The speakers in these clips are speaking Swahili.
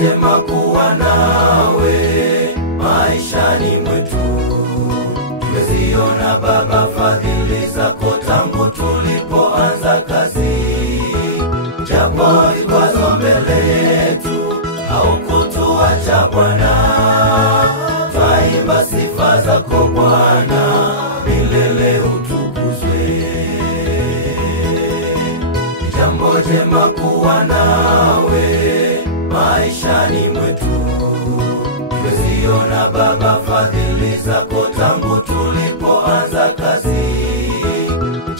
jema kuwa nawe maishani mwetu. Tumeziona Baba fadhili zako tangu tulipoanza kazi. Japo vikwazo mbele yetu, haukutuacha Bwana. Twaimba sifa zako Bwana, milele utukuzwe. Jambo jema kuwa nawe maishani mwetu. Tumeziona Baba fadhili zako tangu tulipoanza kazi.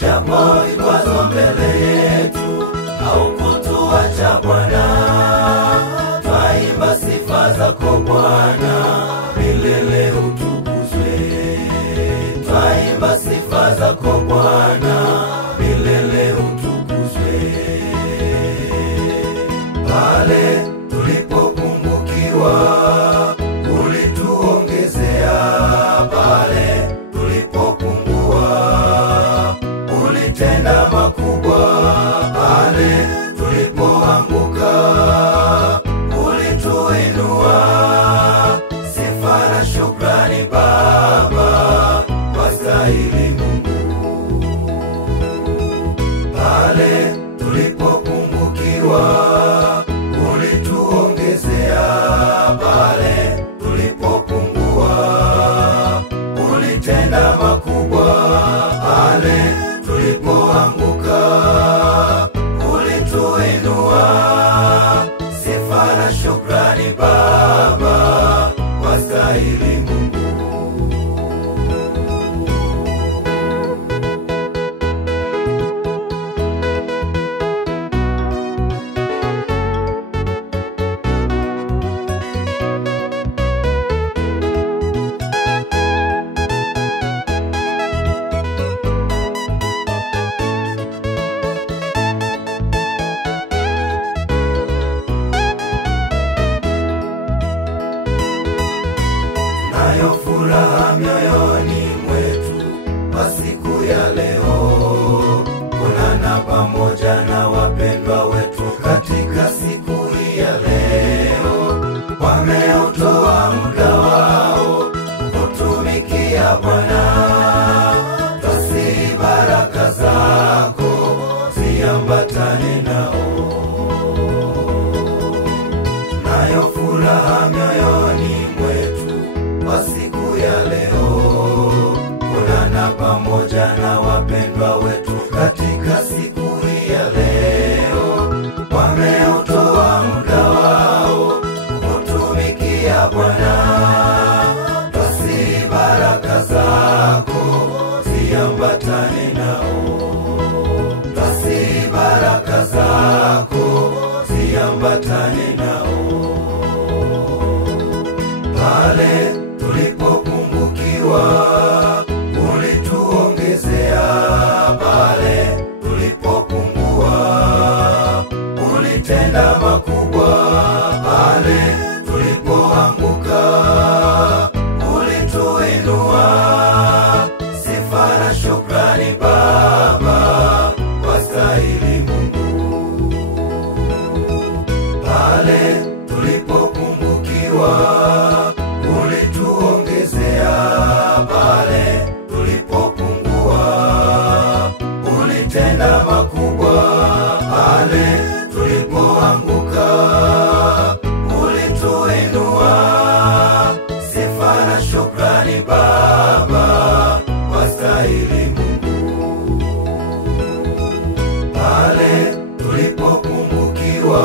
Japo vikwazo mbele yetu, haukutuacha Bwana. Twaimba sifa zako Bwana, milele utukuzwe. Twaimba sifa zako Bwana, milele utukuzwe. Pale tulipopungukiwa, ulituongezea. Pale tulipopungua, ulitenda makubwa. Pale tulipoanguka, ulituinua. Sifa na shukrani Baba, wastahili Mungu. Pale tulipopungukiwa, ulituongezea. Pale tulipopungua, ulitenda makubwa. Pale tulipoanguka, ulituinua. Sifa na shukrani Baba, wastahili Mungu. Tunayo furaha mioyoni mwetu kwa siku ya leo, kuonana pamoja na wapendwa wetu katika siku hii ya leo. Wameutoa muda wao kutumikia Bwana. Twasihi baraka zako ziambatane nao. Tunayo furaha mioyoni mwetu kwa siku ya leo, kuonana pamoja na wapendwa wetu katika siku hii ya leo. Wameutoa muda wao kutumikia Bwana. Twasihi baraka zako ziambatane nao. Twasihi baraka zako ziambatane nao. Pale tulipopungukiwa, ulituongezea. Pale tulipopungua, ulitenda makubwa. Pale tulipoanguka, ulituinua. Sifa na shukrani Baba, wastahili Mungu. Pale tulipopungukiwa, ulituongezea. Pale tulipopungua, ulitenda makubwa. Pale tulipoanguka, ulituinua. Sifa na shukrani Baba, wastahili Mungu. Pale tulipopungukiwa,